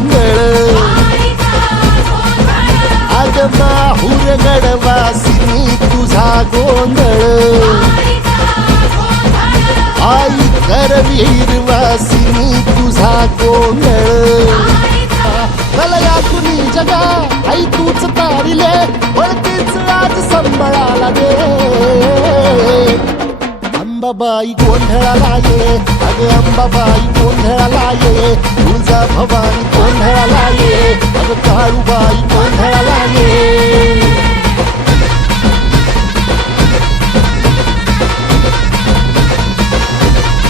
गोंधळ अग माहूर गडवासिनी तुझा गोंधळ आई करवीरवासिनी तुझा गोंधळ कलया कुणी जगा आई तूच तारिले वळतीच आज संबळाला दे अंबाबाई गोंधळाला ये अग अंबाबाई गोंधळाला ये तुळजा भवानी गोंधळाला ये अग काळूबाई गोंधळाला ये